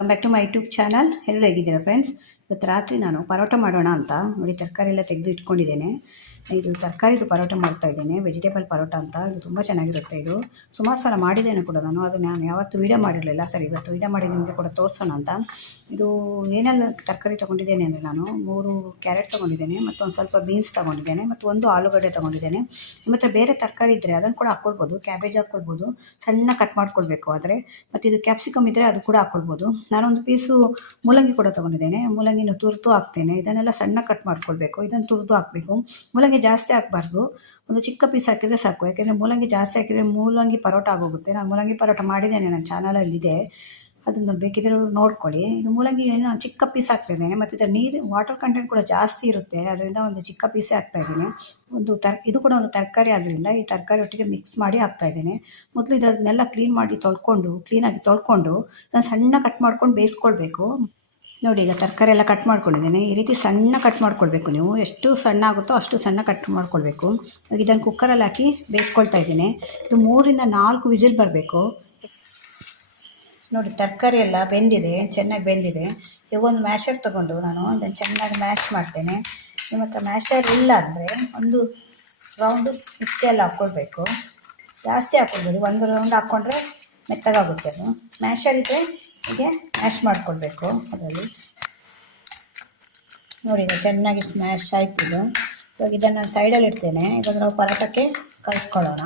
Welcome back to my YouTube channel. ಎಲ್ಲರೂ ಹೇಗಿದ್ದೀರಾ friends? ಇವತ್ತು ರಾತ್ರಿ ನಾನು ಪರೋಟ ಮಾಡೋಣ ಅಂತ ನೋಡಿ ತರಕಾರಿ ಎಲ್ಲ ತೆಗೆದು ಇಟ್ಕೊಂಡಿದ್ದೇನೆ. ಇದು ತರಕಾರಿದು ಪರೋಟ ಮಾಡ್ತಾಯಿದ್ದೇನೆ, ವೆಜಿಟೇಬಲ್ ಪರೋಟ ಅಂತ. ಇದು ತುಂಬ ಚೆನ್ನಾಗಿರುತ್ತೆ. ಇದು ಸುಮಾರು ಸಲ ಮಾಡಿದ್ದೇನೆ ಕೂಡ ನಾನು. ಅದು ನಾನು ಯಾವತ್ತೂ ವೀಡಿಯೋ ಮಾಡಿರಲಿಲ್ಲ. ಸರಿ, ಇವತ್ತು ವೀಡಿಯೋ ಮಾಡಿ ನಿಮಗೆ ಕೂಡ ತೋರಿಸೋಣ ಅಂತ. ಇದು ಏನೆಲ್ಲ ತರಕಾರಿ ತೊಗೊಂಡಿದ್ದೇನೆ ಅಂದರೆ, ನಾನು 3 ಕ್ಯಾರೆಟ್ ತೊಗೊಂಡಿದ್ದೇನೆ, ಮತ್ತೊಂದು ಸ್ವಲ್ಪ ಬೀನ್ಸ್ ತೊಗೊಂಡಿದ್ದೇನೆ, ಮತ್ತು 1 ಆಲೂಗಡ್ಡೆ ತೊಗೊಂಡಿದ್ದೇನೆ. ಮತ್ತು ಬೇರೆ ತರಕಾರಿ ಇದ್ದರೆ ಅದನ್ನು ಕೂಡ ಹಾಕ್ಕೊಳ್ಬೋದು. ಕ್ಯಾಬೇಜ್ ಹಾಕ್ಕೊಳ್ಬೋದು, ಸಣ್ಣ ಕಟ್ ಮಾಡ್ಕೊಳ್ಬೇಕು. ಆದರೆ ಮತ್ತು ಇದು ಕ್ಯಾಪ್ಸಿಕಮ್ ಇದ್ದರೆ ಅದು ಕೂಡ ಹಾಕ್ಕೊಳ್ಬೋದು. ನಾನೊಂದು ಪೀಸು ಮೂಲಂಗಿ ಕೂಡ ತೊಗೊಂಡಿದ್ದೇನೆ. ಮೂಲಂಗಿನ ತುರಿದು ಹಾಕ್ತೇನೆ. ಇದನ್ನೆಲ್ಲ ಸಣ್ಣ ಕಟ್ ಮಾಡ್ಕೊಳ್ಬೇಕು. ಇದನ್ನು ತುರಿದು ಹಾಕಬೇಕು. ಮೂಲಂಗಿ ಜಾಸ್ತಿ ಹಾಕಬಾರ್ದು, ಒಂದು ಚಿಕ್ಕ ಪೀಸ್ ಹಾಕಿದರೆ ಸಾಕು. ಯಾಕೆಂದರೆ ಮೂಲಂಗಿ ಜಾಸ್ತಿ ಹಾಕಿದರೆ ಮೂಲಂಗಿ ಪರೋಟ ಆಗೋಗುತ್ತೆ. ನಾನು ಮೂಲಂಗಿ ಪರೋಟ ಮಾಡಿದ್ದೇನೆ, ನನ್ನ ಚಾನಲಲ್ಲಿದೆ, ಅದನ್ನು ಬೇಕಿದ್ರೆ ನೋಡ್ಕೊಳ್ಳಿ. ಇದು ಮೂಲಂಗಿ ನಾನು ಚಿಕ್ಕ ಪೀಸ್ ಹಾಕ್ತಾಯಿದ್ದೇನೆ, ಮತ್ತು ಇದರ ನೀರು ವಾಟರ್ ಕಂಟೆಂಟ್ ಕೂಡ ಜಾಸ್ತಿ ಇರುತ್ತೆ, ಅದರಿಂದ ಒಂದು ಚಿಕ್ಕ ಪೀಸೇ ಹಾಕ್ತಾಯಿದ್ದೀನಿ. ಇದು ಕೂಡ ಒಂದು ತರಕಾರಿ ಆದ್ದರಿಂದ ಈ ತರಕಾರಿ ಒಟ್ಟಿಗೆ ಮಿಕ್ಸ್ ಮಾಡಿ ಹಾಕ್ತಾಯಿದ್ದೇನೆ. ಮೊದಲು ಇದನ್ನೆಲ್ಲ ಕ್ಲೀನಾಗಿ ತೊಳ್ಕೊಂಡು ನಾನು ಸಣ್ಣ ಕಟ್ ಮಾಡ್ಕೊಂಡು ಬೇಯಿಸ್ಕೊಳ್ಬೇಕು. ನೋಡಿ, ಈಗ ತರಕಾರಿ ಎಲ್ಲ ಕಟ್ ಮಾಡ್ಕೊಂಡಿದ್ದೇನೆ. ಈ ರೀತಿ ಸಣ್ಣ ಕಟ್ ಮಾಡ್ಕೊಳ್ಬೇಕು. ನೀವು ಎಷ್ಟು ಸಣ್ಣ ಆಗುತ್ತೋ ಅಷ್ಟು ಸಣ್ಣ ಕಟ್ ಮಾಡ್ಕೊಳ್ಬೇಕು. ಇದನ್ನು ಕುಕ್ಕರಲ್ಲಿ ಹಾಕಿ ಬೇಯಿಸ್ಕೊಳ್ತಾ ಇದ್ದೀನಿ. ಇದು 3 ರಿಂದ 4 ವಿಸಿಲ್ ಬರಬೇಕು. ನೋಡಿ, ತರಕಾರಿ ಎಲ್ಲ ಬೆಂದಿದೆ, ಚೆನ್ನಾಗಿ ಬೆಂದಿದೆ. ಈಗ ಒಂದು ಮ್ಯಾಶರ್ ತೊಗೊಂಡು ನಾನು ಇದನ್ನು ಚೆನ್ನಾಗಿ ಮ್ಯಾಶ್ ಮಾಡ್ತೇನೆ. ನಿಮ್ಮ ಹತ್ರ ಮ್ಯಾಶರ್ ಇಲ್ಲ ಅಂದರೆ ಒಂದು ರೌಂಡು ಮಿಕ್ಸಿಯಲ್ಲಿ ಹಾಕ್ಕೊಳ್ಬೇಕು. ಜಾಸ್ತಿ ಹಾಕ್ಕೊಳ್ಬೋದು, 1 ರೌಂಡ್ ಹಾಕ್ಕೊಂಡ್ರೆ ಮೆತ್ತಗಾಗುತ್ತೆ. ಅದು ಮ್ಯಾಶರ್ ಇದ್ದರೆ ಹೀಗೆ ಮ್ಯಾಶ್ ಮಾಡ್ಕೊಳ್ಬೇಕು. ಅದರಲ್ಲಿ ನೋಡಿ, ಈಗ ಚೆನ್ನಾಗಿ ಸ್ಮ್ಯಾಶ್ ಆಯ್ತಿದ್ದು. ಇವಾಗ ಇದನ್ನು ಸೈಡಲ್ಲಿ ಇಡ್ತೇನೆ. ಇವಾಗ ನಾವು ಪರೋಟಕ್ಕೆ ಕಲಿಸ್ಕೊಳ್ಳೋಣ.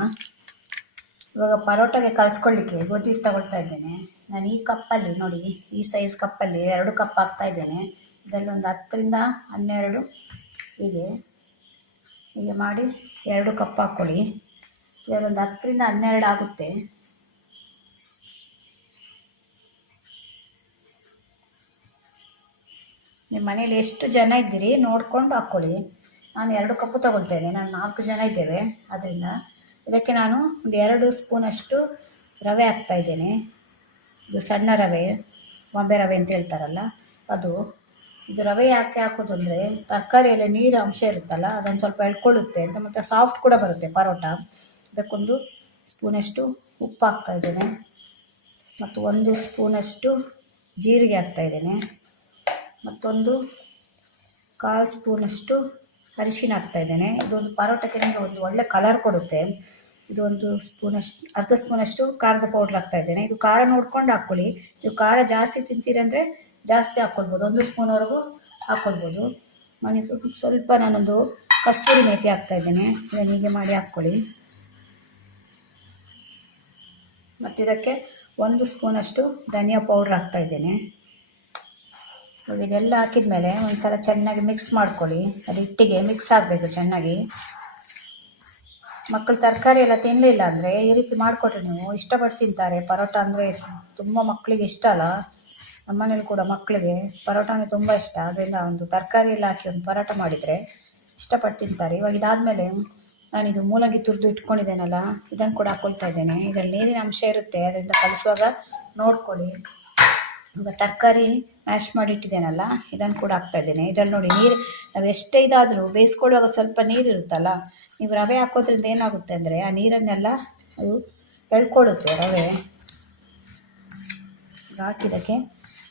ಇವಾಗ ಪರೋಟಗೆ ಕಲಿಸ್ಕೊಳ್ಳಿಕ್ಕೆ ಗೋಧಿ ಹಿಟ್ಟು ತಗೊಳ್ತಾ ಇದ್ದೇನೆ. ನಾನು ಈ ಕಪ್ಪಲ್ಲಿ ನೋಡಿ, ಈ ಸೈಜ್ ಕಪ್ಪಲ್ಲಿ 2 ಕಪ್ ಹಾಕ್ತಾ ಇದ್ದೇನೆ. ಇದರಲ್ಲಿ ಒಂದು 10 ರಿಂದ 12 ಹೀಗೆ ಮಾಡಿ 2 ಕಪ್ ಹಾಕ್ಕೊಳ್ಳಿ. ಇದರಲ್ಲಿ ಒಂದು 10 ರಿಂದ 12 ಆಗುತ್ತೆ. ನಿಮ್ಮ ಮನೇಲಿ ಎಷ್ಟು ಜನ ಇದ್ದೀರಿ ನೋಡಿಕೊಂಡು ಹಾಕ್ಕೊಳ್ಳಿ. ನಾನು 2 ಕಪ್ಪು ತೊಗೊಳ್ತೇನೆ, ನಾನು 4 ಜನ ಇದ್ದೇವೆ. ಅದರಿಂದ ಇದಕ್ಕೆ ನಾನು ಒಂದು 2 ಸ್ಪೂನಷ್ಟು ರವೆ ಹಾಕ್ತಾಯಿದ್ದೇನೆ. ಇದು ಸಣ್ಣ ರವೆ, ಬಾಂಬೆ ರವೆ ಅಂತ ಹೇಳ್ತಾರಲ್ಲ ಅದು. ಇದು ರವೆ ಯಾಕೆ ಹಾಕೋದು ಅಂದರೆ, ತರಕಾರಿಯಲ್ಲಿ ನೀರು ಅಂಶ ಇರುತ್ತಲ್ಲ, ಅದನ್ನು ಸ್ವಲ್ಪ ಎಳ್ಕೊಳ್ಳುತ್ತೆ ಅಂತ, ಮತ್ತು ಸಾಫ್ಟ್ ಕೂಡ ಬರುತ್ತೆ ಪರೋಟ. ಇದಕ್ಕೊಂದು ಸ್ಪೂನಷ್ಟು ಉಪ್ಪು ಹಾಕ್ತಾಯಿದ್ದೇನೆ, ಮತ್ತು 1 ಸ್ಪೂನಷ್ಟು ಜೀರಿಗೆ ಹಾಕ್ತಾಯಿದ್ದೇನೆ, ಮತ್ತೊಂದು 1/4 ಸ್ಪೂನಷ್ಟು ಅರಿಶಿನ ಹಾಕ್ತಾಯಿದ್ದೇನೆ. ಇದೊಂದು ಪರೋಟಕ್ಕೆ ನಿಮಗೆ ಒಂದು ಒಳ್ಳೆ ಕಲರ್ ಕೊಡುತ್ತೆ. ಇದು 1 ಸ್ಪೂನಷ್ಟು, ಅರ್ಧ ಸ್ಪೂನಷ್ಟು ಖಾರದ ಪೌಡ್ರ್ ಹಾಕ್ತಾಯಿದ್ದೇನೆ. ಇದು ಖಾರ ನೋಡ್ಕೊಂಡು ಹಾಕ್ಕೊಳ್ಳಿ. ನೀವು ಖಾರ ಜಾಸ್ತಿ ತಿಂತೀರಂದರೆ ಜಾಸ್ತಿ ಹಾಕ್ಕೊಳ್ಬೋದು, 1 ಸ್ಪೂನ್ವರೆಗೂ ಹಾಕ್ಕೊಳ್ಬೋದು. ಸ್ವಲ್ಪ ನಾನೊಂದು ಕಸ್ತೂರಿ ಮೇಥಿ ಹಾಕ್ತಾಯಿದ್ದೇನೆ. ಇದನ್ನು ಹೀಗೆ ಮಾಡಿ ಹಾಕ್ಕೊಳ್ಳಿ. ಮತ್ತು ಇದಕ್ಕೆ 1 ಸ್ಪೂನಷ್ಟು ಧನಿಯಾ ಪೌಡ್ರ್ ಹಾಕ್ತಾಯಿದ್ದೇನೆ. ಇದೆಲ್ಲ ಹಾಕಿದ ಮೇಲೆ ಒಂದು ಸಲ ಚೆನ್ನಾಗಿ ಮಿಕ್ಸ್ ಮಾಡ್ಕೊಳ್ಳಿ. ಅದು ಹಿಟ್ಟಿಗೆ ಮಿಕ್ಸ್ ಆಗಬೇಕು ಚೆನ್ನಾಗಿ. ಮಕ್ಕಳು ತರಕಾರಿ ಎಲ್ಲ ತಿನ್ನಲಿಲ್ಲ ಅಂದರೆ ಈ ರೀತಿ ಮಾಡಿಕೊಟ್ರೆ ನೀವು ಇಷ್ಟಪಟ್ಟು ತಿಂತಾರೆ. ಪರೋಟ ಅಂದರೆ ತುಂಬ ಮಕ್ಕಳಿಗೆ ಇಷ್ಟ ಅಲ್ಲ. ನಮ್ಮನೇಲಿ ಕೂಡ ಮಕ್ಕಳಿಗೆ ಪರೋಟ ಅಂದರೆ ತುಂಬ ಇಷ್ಟ. ಅದರಿಂದ ಒಂದು ತರಕಾರಿ ಎಲ್ಲ ಹಾಕಿ ಒಂದು ಪರೋಟ ಮಾಡಿದರೆ ಇಷ್ಟಪಟ್ಟು ತಿಂತಾರೆ. ಇವಾಗ ಇದಾದಮೇಲೆ ನಾನಿದು ಮೂಲಂಗಿ ತುರಿದು ಇಟ್ಕೊಂಡಿದ್ದೇನಲ್ಲ, ಇದನ್ನು ಕೂಡ ಹಾಕ್ಕೊಳ್ತಾ ಇದ್ದೇನೆ. ಇದರಲ್ಲಿ ನೀರಿನ ಅಂಶ ಇರುತ್ತೆ, ಅದರಿಂದ ಕಲಿಸುವಾಗ ನೋಡ್ಕೊಳ್ಳಿ. ಈಗ ತರಕಾರಿ ಮ್ಯಾಶ್ ಮಾಡಿ ಇಟ್ಟಿದ್ದೇನಲ್ಲ, ಇದನ್ನು ಕೂಡ ಹಾಕ್ತಾಯಿದ್ದೇನೆ. ಇದರಲ್ಲಿ ನೋಡಿ, ನೀರು ನಾವು ಎಷ್ಟೇ ಇದಾದರೂ ಬೇಯಿಸ್ಕೊಳ್ಳುವಾಗ ಸ್ವಲ್ಪ ನೀರು ಇರುತ್ತಲ್ಲ, ನೀವು ರವೆ ಹಾಕೋದ್ರಿಂದ ಏನಾಗುತ್ತೆ ಅಂದರೆ ಆ ನೀರನ್ನೆಲ್ಲ ಅದು ಎಳ್ಕೊಳ್ಳುತ್ತೆ ರವೆ. ಹಾಕಿದ್ದಕ್ಕೆ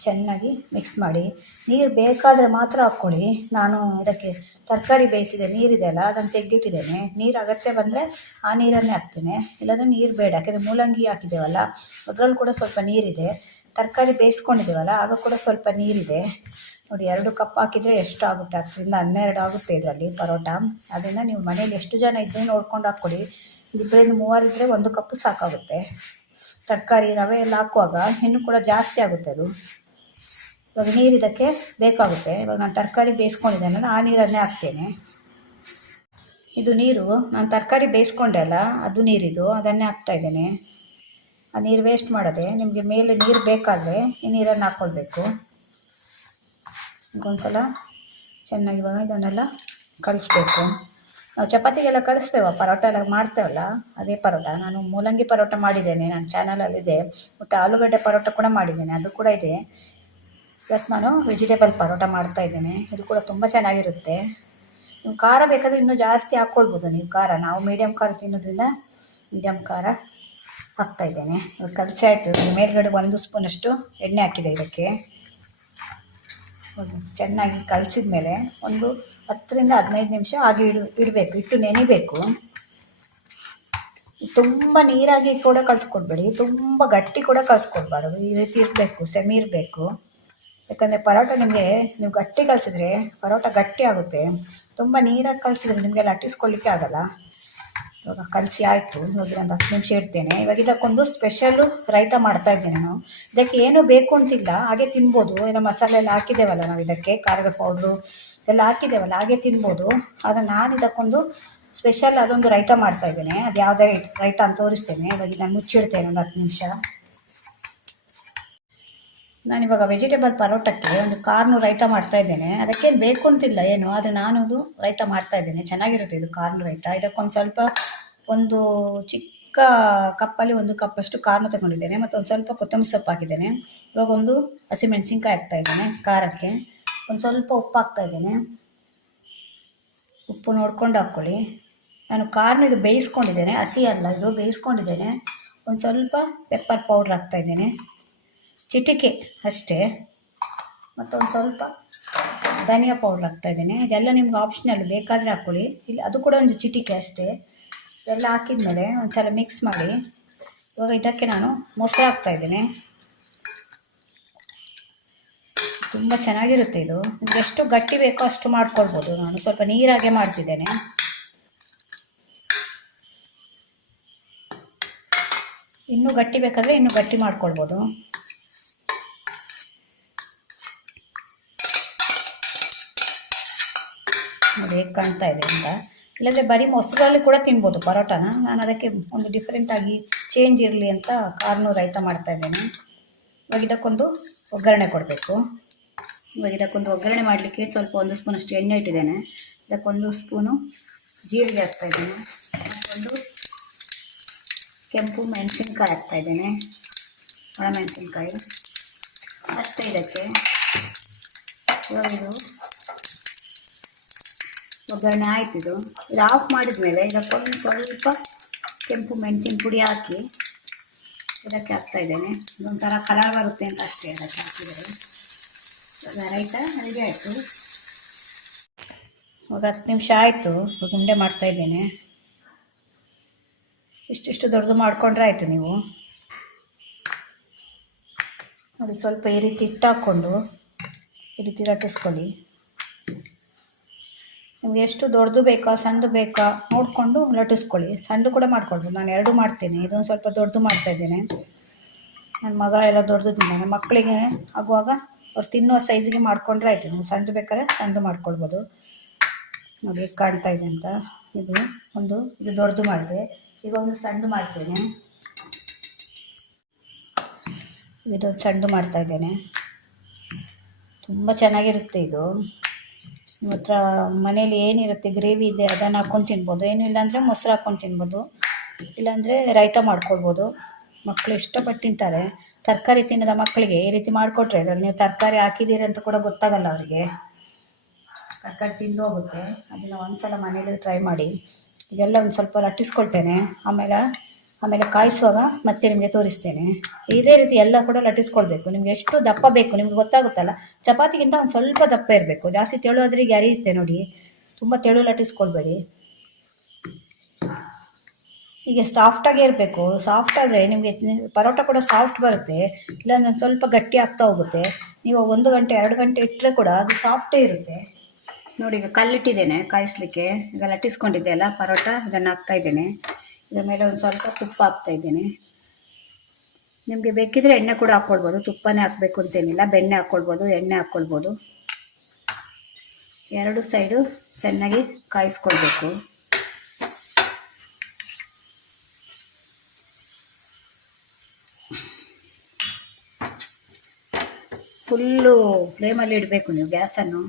ಚೆನ್ನಾಗಿ ಮಿಕ್ಸ್ ಮಾಡಿ. ನೀರು ಬೇಕಾದರೆ ಮಾತ್ರ ಹಾಕ್ಕೊಳ್ಳಿ. ನಾನು ಇದಕ್ಕೆ ತರಕಾರಿ ಬೇಯಿಸಿದೆ ನೀರಿದೆ ಅಲ್ಲ, ಅದನ್ನು ತೆಗೆದಿಟ್ಟಿದ್ದೇನೆ. ನೀರು ಅಗತ್ಯ ಬಂದರೆ ಆ ನೀರನ್ನೇ ಹಾಕ್ತೇನೆ, ಇಲ್ಲಾಂದರೆ ನೀರು ಬೇಡ. ಯಾಕೆಂದರೆ ಮೂಲಂಗಿ ಹಾಕಿದ್ದೇವಲ್ಲ, ಅದರಲ್ಲಿ ಕೂಡ ಸ್ವಲ್ಪ ನೀರಿದೆ. ತರಕಾರಿ ಬೇಯಿಸ್ಕೊಂಡಿದ್ದೀವಲ್ಲ, ಆಗ ಕೂಡ ಸ್ವಲ್ಪ ನೀರಿದೆ. ನೋಡಿ, 2 ಕಪ್ ಹಾಕಿದರೆ ಎಷ್ಟು ಆಗುತ್ತೆ? 10 ರಿಂದ 12 ಆಗುತ್ತೆ ಇದರಲ್ಲಿ ಪರೋಟ. ಅದರಿಂದ ನೀವು ಮನೇಲಿ ಎಷ್ಟು ಜನ ಇದ್ದರೆ ನೋಡ್ಕೊಂಡು ಹಾಕ್ಕೊಳ್ಳಿ. 2 ರಿಂದ 3 ಇದ್ದರೆ 1 ಕಪ್ಪು ಸಾಕಾಗುತ್ತೆ. ತರಕಾರಿ ರವೆ ಎಲ್ಲ ಹಾಕುವಾಗ ಇನ್ನೂ ಕೂಡ ಜಾಸ್ತಿ ಆಗುತ್ತೆ ಅದು. ಇವಾಗ ನೀರು ಇದಕ್ಕೆ ಬೇಕಾಗುತ್ತೆ. ಇವಾಗ ನಾನು ತರಕಾರಿ ಬೇಯಿಸ್ಕೊಂಡಿದ್ದೇನಲ್ಲ, ಆ ನೀರನ್ನೇ ಹಾಕ್ತೇನೆ. ಇದು ನೀರು ನಾನು ತರಕಾರಿ ಬೇಯಿಸ್ಕೊಂಡೆ ಅಲ್ಲ, ಅದು ನೀರಿದು, ಅದನ್ನೇ ಹಾಕ್ತಾಯಿದ್ದೇನೆ. ಆ ನೀರು ವೇಸ್ಟ್ ಮಾಡೋದೆ. ನಿಮಗೆ ಮೇಲೆ ನೀರು ಬೇಕಾದರೆ ಈ ನೀರನ್ನು ಹಾಕ್ಕೊಳ್ಬೇಕು. ಒಂದು ಸಲ ಚೆನ್ನಾಗಿ ಇವಾಗ ಇದನ್ನೆಲ್ಲ ಕಲಿಸ್ಬೇಕು. ನಾವು ಚಪಾತಿಗೆಲ್ಲ ಕಲಿಸ್ತೇವೆ, ಪರೋಟ ಎಲ್ಲ ಮಾಡ್ತೇವಲ್ಲ, ಅದೇ ಪರೋಟ. ನಾನು ಮೂಲಂಗಿ ಪರೋಟ ಮಾಡಿದ್ದೇನೆ, ನನ್ನ ಚಾನಲಲ್ಲಿದೆ. ಮತ್ತು ಆಲೂಗಡ್ಡೆ ಪರೋಟ ಕೂಡ ಮಾಡಿದ್ದೇನೆ, ಅದು ಕೂಡ ಇದೆ. ಇವತ್ತು ನಾನು ವೆಜಿಟೇಬಲ್ ಪರೋಟ ಮಾಡ್ತಾಯಿದ್ದೇನೆ. ಇದು ಕೂಡ ತುಂಬ ಚೆನ್ನಾಗಿರುತ್ತೆ. ನೀವು ಖಾರ ಬೇಕಾದರೆ ಇನ್ನೂ ಜಾಸ್ತಿ ಹಾಕ್ಕೊಳ್ಬೋದು ನೀವು ಖಾರ. ನಾವು ಮೀಡಿಯಮ್ ಖಾರ ತಿನ್ನೋದ್ರಿಂದ ಮೀಡಿಯಮ್ ಖಾರ ಹಾಕ್ತಾಯಿದ್ದೇನೆ. ಇವಾಗ ಕಲಸಿ ಆಯಿತು. ಮೇಲ್ಗಡೆ 1 ಸ್ಪೂನಷ್ಟು ಎಣ್ಣೆ ಹಾಕಿದೆ ಇದಕ್ಕೆ. ಚೆನ್ನಾಗಿ ಕಲಸಿದ ಮೇಲೆ ಒಂದು 10ರಿಂದ 15 ನಿಮಿಷ ಹಾಗೆ ಇಡಬೇಕು. ಇಟ್ಟು ನೆನಿಬೇಕು. ತುಂಬ ನೀರಾಗಿ ಕೂಡ ಕಲಿಸ್ಕೊಡ್ಬೇಡಿ, ತುಂಬ ಗಟ್ಟಿ ಕೂಡ ಕಲಿಸ್ಕೊಡ್ಬಾರ್ದು. ಈ ರೀತಿ ಇರಬೇಕು, ಸೆಮಿ ಇರಬೇಕು. ಯಾಕಂದರೆ ಪರೋಟ ನಿಮಗೆ ನೀವು ಗಟ್ಟಿ ಕಲಿಸಿದ್ರೆ ಪರೋಟ ಗಟ್ಟಿ ಆಗುತ್ತೆ. ತುಂಬ ನೀರಾಗಿ ಕಲಿಸಿದ್ರೆ ನಿಮಗೆ ಲಟ್ಟಿಸ್ಕೊಳ್ಳಿಕ್ಕೆ ಆಗೋಲ್ಲ. ಇವಾಗ ಕಲಸಿ ಆಯಿತು. ಇವಾಗ ಒಂದು 10 ನಿಮಿಷ ಇಡ್ತೇನೆ. ಇವಾಗ ಇದಕ್ಕೊಂದು ಸ್ಪೆಷಲ್ಲು ರೈತ ಮಾಡ್ತಾಯಿದ್ದೇನೆ ನಾನು. ಇದಕ್ಕೆ ಏನು ಬೇಕು ಅಂತಿಲ್ಲ, ಹಾಗೆ ತಿನ್ಬೋದು. ಏನೋ ಮಸಾಲೆ ಎಲ್ಲ ಹಾಕಿದ್ದೇವಲ್ಲ ನಾವು, ಇದಕ್ಕೆ ಖಾರದ ಪೌಡ್ರು ಎಲ್ಲ ಹಾಕಿದ್ದೇವಲ್ಲ, ಹಾಗೆ ತಿನ್ಬೋದು. ಆದರೆ ನಾನು ಇದಕ್ಕೊಂದು ಸ್ಪೆಷಲ್ ಅದೊಂದು ರೈತ ಮಾಡ್ತಾಯಿದ್ದೇನೆ. ಅದು ಯಾವುದೇ ರೈತ ಅಂತ ತೋರಿಸ್ತೇನೆ. ಇವಾಗ ನಾನು ಮುಚ್ಚಿಡ್ತೇನೆ ಒಂದು 10 ನಿಮಿಷ. ನಾನಿವಾಗ ವೆಜಿಟೇಬಲ್ ಪರೋಟಕ್ಕೆ ಒಂದು ಕಾರ್ನು ರೈತ ಮಾಡ್ತಾಯಿದ್ದೇನೆ. ಅದಕ್ಕೇನು ಬೇಕು ಅಂತಿಲ್ಲ ಏನು, ಆದರೆ ನಾನು ಅದು ರೈತ ಮಾಡ್ತಾಯಿದ್ದೇನೆ. ಚೆನ್ನಾಗಿರುತ್ತೆ ಇದು ಕಾರ್ನು ರೈತ. ಇದಕ್ಕೊಂದು ಸ್ವಲ್ಪ ಒಂದು ಚಿಕ್ಕ ಕಪ್ಪಲ್ಲಿ 1 ಕಪ್ಪಷ್ಟು ಕಾರ್ನು ತಗೊಂಡಿದ್ದೇನೆ ಮತ್ತು ಒಂದು ಸ್ವಲ್ಪ ಕೊತ್ತಂಬರಿ ಸೊಪ್ಪು ಹಾಕಿದ್ದೇನೆ. ಇವಾಗ ಒಂದು ಹಸಿಮೆಣಸಿನ್ಕಾಯಿ ಹಾಕ್ತಾಯಿದ್ದೇನೆ ಖಾರಕ್ಕೆ. ಒಂದು ಸ್ವಲ್ಪ ಉಪ್ಪು ಹಾಕ್ತಾಯಿದ್ದೇನೆ. ಉಪ್ಪು ನೋಡ್ಕೊಂಡು ಹಾಕ್ಕೊಳ್ಳಿ. ನಾನು ಕಾರ್ನು ಇದು ಬೇಯಿಸ್ಕೊಂಡಿದ್ದೇನೆ, ಹಸಿ ಅಲ್ಲ ಇದು, ಬೇಯಿಸ್ಕೊಂಡಿದ್ದೇನೆ. ಒಂದು ಸ್ವಲ್ಪ ಪೆಪ್ಪರ್ ಪೌಡ್ರ್ ಹಾಕ್ತಾಯಿದ್ದೇನೆ, ಚಿಟಿಕೆ ಅಷ್ಟೇ. ಮತ್ತೊಂದು ಸ್ವಲ್ಪ ಧನಿಯಾ ಪೌಡ್ರ್ ಹಾಕ್ತಾಯಿದ್ದೇನೆ. ಇದೆಲ್ಲ ನಿಮ್ಗೆ ಆಪ್ಷನಲ್, ಬೇಕಾದರೆ ಹಾಕ್ಕೊಳ್ಳಿ. ಇಲ್ಲಿ ಅದು ಕೂಡ ಒಂದು ಚಿಟಿಕೆ ಅಷ್ಟೇ. ಇದೆಲ್ಲ ಹಾಕಿದ ಮೇಲೆ ಒಂದು ಸಲ ಮಿಕ್ಸ್ ಮಾಡಿ. ಇವಾಗ ಇದಕ್ಕೆ ನಾನು ಮೊಸರು ಹಾಕ್ತಾಯಿದ್ದೇನೆ. ತುಂಬ ಚೆನ್ನಾಗಿರುತ್ತೆ ಇದು. ನಿಮ್ಗೆ ಎಷ್ಟು ಗಟ್ಟಿ ಬೇಕೋ ಅಷ್ಟು ಮಾಡ್ಕೊಳ್ಬೋದು. ನಾನು ಸ್ವಲ್ಪ ನೀರಾಗೆ ಮಾಡ್ತಿದ್ದೇನೆ. ಇನ್ನೂ ಗಟ್ಟಿ ಬೇಕಾದರೆ ಇನ್ನೂ ಗಟ್ಟಿ ಮಾಡ್ಕೊಳ್ಬೋದು. ನೋಡಿ ಹೇಗೆ ಕಾಣ್ತಾ ಇದೆ ಅಂತ. ಇಲ್ಲಾಂದರೆ ಬರೀ ಮೊಸರಲ್ಲಿ ಕೂಡ ತಿನ್ಬೋದು ಪರೋಟನ. ನಾನು ಅದಕ್ಕೆ ಒಂದು ಡಿಫ್ರೆಂಟಾಗಿ ಚೇಂಜ್ ಇರಲಿ ಅಂತ ಕಾರ್ನು ರೈತ ಮಾಡ್ತಾಯಿದ್ದೇನೆ. ಇವಾಗ ಇದಕ್ಕೊಂದು ಒಗ್ಗರಣೆ ಕೊಡಬೇಕು. ಇವಾಗ ಇದಕ್ಕೊಂದು ಒಗ್ಗರಣೆ ಮಾಡಲಿಕ್ಕೆ ಸ್ವಲ್ಪ 1 ಸ್ಪೂನಷ್ಟು ಎಣ್ಣೆ ಇಟ್ಟಿದ್ದೇನೆ. ಇದಕ್ಕೊಂದು ಸ್ಪೂನು ಜೀರಿಗೆ ಹಾಕ್ತಾಯಿದ್ದೇನೆ. ಒಂದು ಕೆಂಪು ಮೆಣಸಿನ್ಕಾಯಿ ಹಾಕ್ತಾಯಿದ್ದೇನೆ, ಒಣಮೆಣಸಿನ್ಕಾಯಿ ಅಷ್ಟೇ ಇದಕ್ಕೆ. ಇವಾಗ ಇದು ಒಗ್ಗರಣೆ ಆಯ್ತು. ಇದು ಆಫ್ ಮಾಡಿದ ಮೇಲೆ ಇದಕ್ಕೊಂದು ಸ್ವಲ್ಪ ಕೆಂಪು ಮೆಣಸಿನ ಪುಡಿ ಹಾಕಿ ಇದಕ್ಕೆ ಹಾಕ್ತಾಯಿದ್ದೇನೆ. ಇದೊಂಥರ ಕಲರ್ ಬರುತ್ತೆ ಅಂತ ಅಷ್ಟೇ ಅದಕ್ಕೆ ಹಾಕಿದರೆ. ರೈತ ರೆಡಿ ಆಯಿತು. ಇವಾಗ 10 ನಿಮಿಷ ಆಯಿತು. ಉಂಡೆ ಮಾಡ್ತಾಯಿದ್ದೇನೆ. ಇಷ್ಟಿಷ್ಟು ದೊಡ್ಡದು ಮಾಡಿಕೊಂಡ್ರೆ ಆಯಿತು. ನೀವು ನೋಡಿ, ಸ್ವಲ್ಪ ಈ ರೀತಿ ಹಿಟ್ಟು ಹಾಕ್ಕೊಂಡು ಈ ರೀತಿ ಲಟ್ಟಿಸ್ಕೊಳ್ಳಿ. ನಿಮಗೆ ಎಷ್ಟು ದೊಡ್ಡದು ಬೇಕಾ ಸಣ್ಣದು ಬೇಕಾ ನೋಡಿಕೊಂಡು ಲಟ್ಟಿಸ್ಕೊಳ್ಳಿ. ಸಣ್ಣದು ಕೂಡ ಮಾಡ್ಕೊಳ್ಬೋದು. ನಾನು 2 ಮಾಡ್ತೀನಿ. ಇದೊಂದು ಸ್ವಲ್ಪ ದೊಡ್ಡದು ಮಾಡ್ತಾಯಿದ್ದೇನೆ. ನನ್ನ ಮಗ ಎಲ್ಲ ದೊಡ್ಡದು ತಿಂತಾನೆ. ಮಕ್ಕಳಿಗೆ ಆಗುವಾಗ ಅವ್ರು ತಿನ್ನುವ ಸೈಜಿಗೆ ಮಾಡಿಕೊಂಡ್ರೆ ಆಯಿತು. ನೀವು ಸಣ್ಣದು ಬೇಕಾದ್ರೆ ಸಣ್ಣದು ಮಾಡ್ಕೊಳ್ಬೋದು. ನೋಡಿ ಹೇಗೆ ಕಾಣ್ತಾ ಇದೆ ಅಂತ. ಇದು ದೊಡ್ಡದು ಮಾಡಿದೆ. ಈಗ ಒಂದು ಸಣ್ಣದು ಮಾಡ್ತೇನೆ. ಇದೊಂದು ಸಣ್ಣದು ಮಾಡ್ತಾಯಿದ್ದೇನೆ. ತುಂಬ ಚೆನ್ನಾಗಿರುತ್ತೆ ಇದು. ನಿಮ್ಮ ಹತ್ರ ಮನೇಲಿ ಏನಿರುತ್ತೆ ಗ್ರೇವಿ ಇದೆ ಅದನ್ನು ಹಾಕ್ಕೊಂಡು ತಿನ್ಬೋದು. ಏನೂ ಇಲ್ಲಾಂದರೆ ಮೊಸರು ಹಾಕ್ಕೊಂಡು ತಿನ್ಬೋದು, ಇಲ್ಲಾಂದರೆ ರೈತ ಮಾಡ್ಕೊಳ್ಬೋದು. ಮಕ್ಕಳು ಇಷ್ಟಪಟ್ಟು ತಿಂತಾರೆ. ತರಕಾರಿ ತಿನ್ನದ ಮಕ್ಕಳಿಗೆ ಈ ರೀತಿ ಮಾಡಿಕೊಟ್ರೆ, ಅದರಲ್ಲಿ ನೀವು ತರಕಾರಿ ಹಾಕಿದ್ದೀರಿ ಅಂತ ಕೂಡ ಗೊತ್ತಾಗಲ್ಲ ಅವರಿಗೆ. ತರಕಾರಿ ತಿಂದು ಹೋಗುತ್ತೆ. ಅದನ್ನು ಒಂದು ಸಲ ಮನೇಲಿ ಟ್ರೈ ಮಾಡಿ. ಇದೆಲ್ಲ ಒಂದು ಸ್ವಲ್ಪ ಲಟ್ಟಿಸ್ಕೊಳ್ತೇನೆ. ಆಮೇಲೆ ಕಾಯಿಸುವಾಗ ಮತ್ತೆ ನಿಮಗೆ ತೋರಿಸ್ತೇನೆ. ಇದೇ ರೀತಿ ಎಲ್ಲ ಕೂಡ ಲಟ್ಟಿಸ್ಕೊಳ್ಬೇಕು. ನಿಮಗೆ ಎಷ್ಟು ದಪ್ಪ ಬೇಕು ನಿಮ್ಗೆ ಗೊತ್ತಾಗುತ್ತಲ್ಲ. ಚಪಾತಿಗಿಂತ ಒಂದು ಸ್ವಲ್ಪ ದಪ್ಪ ಇರಬೇಕು. ಜಾಸ್ತಿ ತೆಳು ಆದರೆ ಈಗ ಅರಿಯುತ್ತೆ ನೋಡಿ. ತುಂಬ ತೆಳು ಲಟ್ಟಿಸ್ಕೊಳ್ಬೇಡಿ. ಹೀಗೆ ಸಾಫ್ಟಾಗೇ ಇರಬೇಕು. ಸಾಫ್ಟ್ ಆದರೆ ನಿಮಗೆ ಪರೋಟ ಕೂಡ ಸಾಫ್ಟ್ ಬರುತ್ತೆ. ಇಲ್ಲಾಂದ್ರೆ ಸ್ವಲ್ಪ ಗಟ್ಟಿ ಆಗ್ತಾ ಹೋಗುತ್ತೆ. ನೀವು 1 ಗಂಟೆ 2 ಗಂಟೆ ಇಟ್ಟರೆ ಕೂಡ ಅದು ಸಾಫ್ಟೇ ಇರುತ್ತೆ. ನೋಡಿ, ಈಗ ಕಲ್ಲಿಟ್ಟಿದ್ದೇನೆ ಕಾಯಿಸ್ಲಿಕ್ಕೆ. ಈಗ ಲಟ್ಟಿಸ್ಕೊಂಡಿದ್ದೆ ಅಲ್ಲ ಪರೋಟ, ಇದನ್ನು ಹಾಕ್ತಾಯಿದ್ದೇನೆ. ಇದರ ಮೇಲೆ ಒಂದು ಸ್ವಲ್ಪ ತುಪ್ಪ ಹಾಕ್ತಾಯಿದ್ದೇನೆ. ನಿಮಗೆ ಬೇಕಿದ್ರೆ ಎಣ್ಣೆ ಕೂಡ ಹಾಕ್ಕೊಳ್ಬೋದು. ತುಪ್ಪನೇ ಹಾಕಬೇಕು ಅಂತೇನಿಲ್ಲ. ಬೆಣ್ಣೆ ಹಾಕ್ಕೊಳ್ಬೋದು, ಎಣ್ಣೆ ಹಾಕ್ಕೊಳ್ಬೋದು. 2 ಸೈಡು ಚೆನ್ನಾಗಿ ಕಾಯಿಸ್ಕೊಳ್ಬೇಕು. ಫುಲ್ಲು ಫ್ಲೇಮಲ್ಲಿ ಇಡಬೇಕು ನೀವು ಗ್ಯಾಸನ್ನು.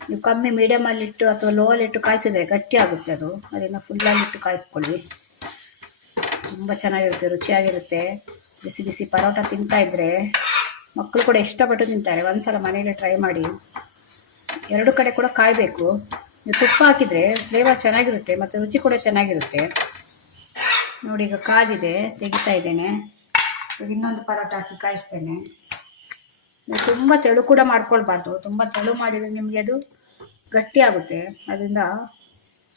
ನೀವು ಕಮ್ಮಿ ಮೀಡಿಯಮಲ್ಲಿಟ್ಟು ಅಥವಾ ಲೋವಲ್ಲಿಟ್ಟು ಕಾಯಿಸಿದ್ರೆ ಗಟ್ಟಿ ಆಗುತ್ತೆ ಅದು. ಅದನ್ನು ಫುಲ್ಲಲ್ಲಿಟ್ಟು ಕಾಯಿಸ್ಕೊಳ್ಳಿ. ತುಂಬ ಚೆನ್ನಾಗಿರುತ್ತೆ, ರುಚಿಯಾಗಿರುತ್ತೆ. ಬಿಸಿ ಬಿಸಿ ಪರೋಟ ತಿಂತಾಯಿದ್ರೆ ಮಕ್ಕಳು ಕೂಡ ಇಷ್ಟಪಟ್ಟು ತಿಂತಾರೆ. ಒಂದು ಸಲ ಮನೇಲಿ ಟ್ರೈ ಮಾಡಿ. 2 ಕಡೆ ಕೂಡ ಕಾಯಬೇಕು. ನೀವು ತುಪ್ಪ ಹಾಕಿದರೆ ಫ್ಲೇವರ್ ಚೆನ್ನಾಗಿರುತ್ತೆ ಮತ್ತು ರುಚಿ ಕೂಡ ಚೆನ್ನಾಗಿರುತ್ತೆ. ನೋಡಿ ಈಗ ಕಾದಿದೆ, ತೆಗಿತಾ ಇದ್ದೇನೆ. ಈಗ ಇನ್ನೊಂದು ಪರೋಟ ಹಾಕಿ ಕಾಯಿಸ್ತೇನೆ. ತುಂಬ ತೆಳು ಕೂಡ ಮಾಡ್ಕೊಳ್ಬಾರ್ದು, ತುಂಬ ತೆಳು ಮಾಡಿದರೆ ನಿಮಗೆ ಅದು ಗಟ್ಟಿ ಆಗುತ್ತೆ. ಅದರಿಂದ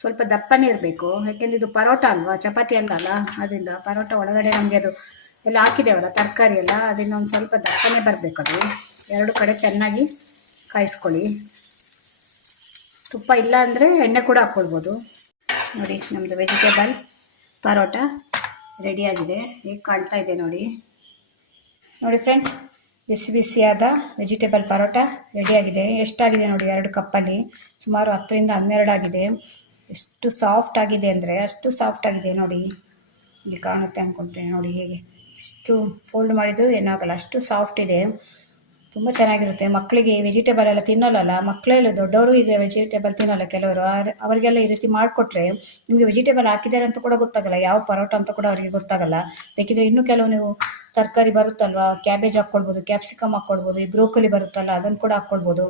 ಸ್ವಲ್ಪ ದಪ್ಪನೇ ಇರಬೇಕು, ಯಾಕೆಂದರೆ ಇದು ಪರೋಟ ಅಲ್ವಾ, ಚಪಾತಿ ಅಲ್ಲ. ಅದರಿಂದ ಪರೋಟ ಒಳಗಡೆ ನಮಗೆ ಅದು ಎಲ್ಲ ಹಾಕಿದ್ದೇವಲ್ಲ ತರಕಾರಿ ಎಲ್ಲ, ಅದರಿಂದ ಒಂದು ಸ್ವಲ್ಪ ದಪ್ಪನೇ ಬರಬೇಕು. ಅದು ಎರಡು ಕಡೆ ಚೆನ್ನಾಗಿ ಕಾಯಿಸ್ಕೊಳ್ಳಿ. ತುಪ್ಪ ಇಲ್ಲ ಅಂದರೆ ಎಣ್ಣೆ ಕೂಡ ಹಾಕ್ಕೊಳ್ಬೋದು. ನೋಡಿ ನಮ್ಮದು ವೆಜಿಟೇಬಲ್ ಪರೋಟ ರೆಡಿಯಾಗಿದೆ. ಹೇಗೆ ಕಾಣ್ತಾ ಇದೆ ನೋಡಿ. ನೋಡಿ ಫ್ರೆಂಡ್ಸ್, ಬಿಸಿ ಬಿಸಿಯಾದ ವೆಜಿಟೇಬಲ್ ಪರೋಟ ರೆಡಿಯಾಗಿದೆ. ಎಷ್ಟಾಗಿದೆ ನೋಡಿ, 2 ಕಪ್ಪಲ್ಲಿ ಸುಮಾರು 10ರಿಂದ 12 ಆಗಿದೆ. ಎಷ್ಟು ಸಾಫ್ಟ್ ಆಗಿದೆ ಅಂದರೆ ಅಷ್ಟು ಸಾಫ್ಟ್ ಆಗಿದೆ ನೋಡಿ. ಇಲ್ಲಿ ಕಾಣುತ್ತೆ ಅಂದ್ಕೊಳ್ತೇನೆ ನೋಡಿ, ಹೇಗೆ ಎಷ್ಟು ಫೋಲ್ಡ್ ಮಾಡಿದರೂ ಏನಾಗಲ್ಲ, ಅಷ್ಟು ಸಾಫ್ಟ್ ಇದೆ. ತುಂಬ ಚೆನ್ನಾಗಿರುತ್ತೆ. ಮಕ್ಕಳಿಗೆ ವೆಜಿಟೇಬಲ್ ಎಲ್ಲ ತಿನ್ನೋಲ್ಲ, ಮಕ್ಕಳೆಲ್ಲ ದೊಡ್ಡವರು ಇದೆ ವೆಜಿಟೇಬಲ್ ತಿನ್ನೋಲ್ಲ ಕೆಲವರು, ಅವರಿಗೆಲ್ಲ ಈ ರೀತಿ ಮಾಡಿಕೊಟ್ರೆ ನಿಮಗೆ ವೆಜಿಟೇಬಲ್ ಹಾಕಿದ್ದಾರೆ ಅಂತ ಕೂಡ ಗೊತ್ತಾಗಲ್ಲ, ಯಾವ ಪರೋಟ ಅಂತ ಕೂಡ ಅವರಿಗೆ ಗೊತ್ತಾಗಲ್ಲ. ಬೇಕಿದ್ರೆ ಇನ್ನೂ ಕೆಲವು ನೀವು ತರಕಾರಿ ಬರುತ್ತಲ್ವ, ಕ್ಯಾಬೇಜ್ ಹಾಕ್ಕೊಳ್ಬೋದು, ಕ್ಯಾಪ್ಸಿಕಮ್ ಹಾಕ್ಕೊಳ್ಬೋದು, ಈ ಬ್ರೋಕೊಲಿ ಬರುತ್ತಲ್ಲ ಅದನ್ನು ಕೂಡ ಹಾಕ್ಕೊಳ್ಬೋದು.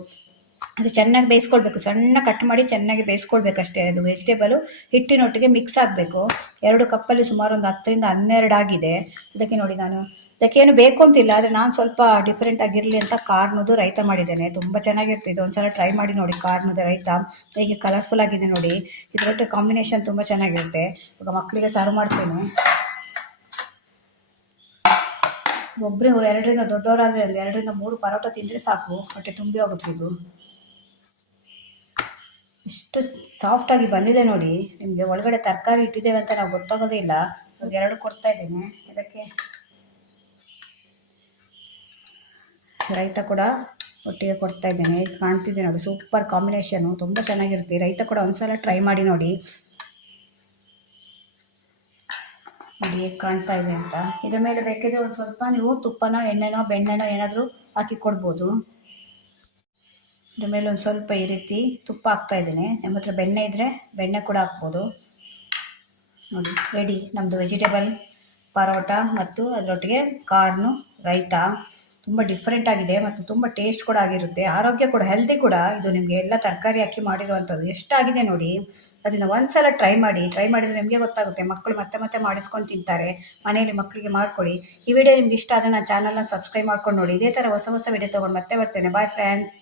ಅದು ಚೆನ್ನಾಗಿ ಬೇಯಿಸ್ಕೊಳ್ಬೇಕು, ಸಣ್ಣ ಕಟ್ ಮಾಡಿ ಚೆನ್ನಾಗಿ ಬೇಯಿಸ್ಕೊಳ್ಬೇಕಷ್ಟೇ. ಅದು ವೆಜಿಟೇಬಲು ಹಿಟ್ಟಿನೊಟ್ಟಿಗೆ ಮಿಕ್ಸ್ ಆಗಬೇಕು. 2 ಕಪ್ಪಲ್ಲಿ ಸುಮಾರು ಒಂದು 10ರಿಂದ 12 ಆಗಿದೆ. ಇದಕ್ಕೆ ನೋಡಿ, ನಾನು ಇದಕ್ಕೇನು ಬೇಕು ಅಂತಿಲ್ಲ, ಆದರೆ ನಾನು ಸ್ವಲ್ಪ ಡಿಫ್ರೆಂಟ್ ಆಗಿರಲಿ ಅಂತ ಕಾರ್ನದು ರೈತ ಮಾಡಿದ್ದೇನೆ. ತುಂಬ ಚೆನ್ನಾಗಿರ್ತಿದೆ, ಒಂದ್ಸಲ ಟ್ರೈ ಮಾಡಿ ನೋಡಿ. ಕಾರ್ನದ ರೈತ ಹೇಗೆ ಕಲರ್ಫುಲ್ ಆಗಿದೆ ನೋಡಿ, ಇದರೊಟ್ಟಿಗೆ ಕಾಂಬಿನೇಷನ್ ತುಂಬ ಚೆನ್ನಾಗಿರುತ್ತೆ. ಇವಾಗ ಮಕ್ಕಳಿಗೆ ಸರ್ವ್ ಮಾಡ್ತೇನೆ. ಒಬ್ಬರು 2ರಿಂದ ದೊಡ್ಡವರಾದರೆ ಒಂದು 2ರಿಂದ 3 ಪರೋಟ ತಿಂದರೆ ಸಾಕು, ಹೊಟ್ಟೆ ತುಂಬಿ ಹೋಗುತ್ತೆ. ಇದು ಎಷ್ಟು ಸಾಫ್ಟಾಗಿ ಬಂದಿದೆ ನೋಡಿ. ನಿಮಗೆ ಒಳಗಡೆ ತರಕಾರಿ ಇಟ್ಟಿದ್ದೇವೆ ಅಂತ ನಾವು ಗೊತ್ತಾಗೋದೇ ಇಲ್ಲ. 2 ಕೊಡ್ತಾ ಇದ್ದೇನೆ. ಇದಕ್ಕೆ ರೈತ ಕೂಡ ಒಟ್ಟಿಗೆ ಕೊಡ್ತಾ ಇದ್ದೇನೆ. ಈಗ ಕಾಣ್ತಿದ್ದೆ ನೋಡಿ, ಸೂಪರ್ ಕಾಂಬಿನೇಷನು, ತುಂಬ ಚೆನ್ನಾಗಿರುತ್ತೆ. ರೈತ ಕೂಡ ಒಂದ್ಸಲ ಟ್ರೈ ಮಾಡಿ ನೋಡಿ. ನೋಡಿ ಹೇಗೆ ಕಾಣ್ತಾ ಇದೆ ಅಂತ. ಇದ್ರ ಮೇಲೆ ಬೇಕಿದ್ರೆ ಒಂದು ಸ್ವಲ್ಪ ನೀವು ತುಪ್ಪನೋ ಎಣ್ಣೆನೋ ಬೆಣ್ಣೆನೋ ಏನಾದರೂ ಹಾಕಿ ಕೊಡ್ಬೋದು. ಇದ್ರ ಮೇಲೆ ಒಂದು ಸ್ವಲ್ಪ ಈ ರೀತಿ ತುಪ್ಪ ಹಾಕ್ತಾ ಇದ್ದೇನೆ. ನಮ್ಮ ಹತ್ರ ಬೆಣ್ಣೆ ಇದ್ದರೆ ಬೆಣ್ಣೆ ಕೂಡ ಹಾಕ್ಬೋದು. ನೋಡಿ ರೆಡಿ ನಮ್ಮದು ವೆಜಿಟೇಬಲ್ ಪರೋಟ ಮತ್ತು ಅದರೊಟ್ಟಿಗೆ ಕಾರ್ನು ರೈತ. ತುಂಬ ಡಿಫ್ರೆಂಟ್ ಆಗಿದೆ ಮತ್ತು ತುಂಬ ಟೇಸ್ಟ್ ಕೂಡ ಆಗಿರುತ್ತೆ, ಆರೋಗ್ಯ ಕೂಡ, ಹೆಲ್ದಿ ಕೂಡ. ಇದು ನಿಮಗೆ ಎಲ್ಲ ತರಕಾರಿ ಹಾಕಿ ಮಾಡಿರುವಂಥದ್ದು. ಎಷ್ಟಾಗಿದೆ ನೋಡಿ. ಅದನ್ನು ಒಂದ್ಸಲ ಟ್ರೈ ಮಾಡಿದರೆ ನಿಮಗೆ ಗೊತ್ತಾಗುತ್ತೆ. ಮಕ್ಕಳು ಮತ್ತೆ ಮತ್ತೆ ಮಾಡಿಸ್ಕೊಂಡು ತಿಂತಾರೆ. ಮನೆಯಲ್ಲಿ ಮಕ್ಕಳಿಗೆ ಮಾಡಿಕೊಡಿ. ಈ ವಿಡಿಯೋ ನಿಮ್ಗೆ ಇಷ್ಟ ಆದರೆ ನನ್ನ ಚಾನಲ್ನ ಸಬ್ಸ್ಕ್ರೈಬ್ ಮಾಡ್ಕೊಂಡು ನೋಡಿ. ಇದೇ ಥರ ಹೊಸ ವಿಡಿಯೋ ತೊಗೊಂಡು ಮತ್ತೆ ಬರ್ತೇನೆ. Bye friends.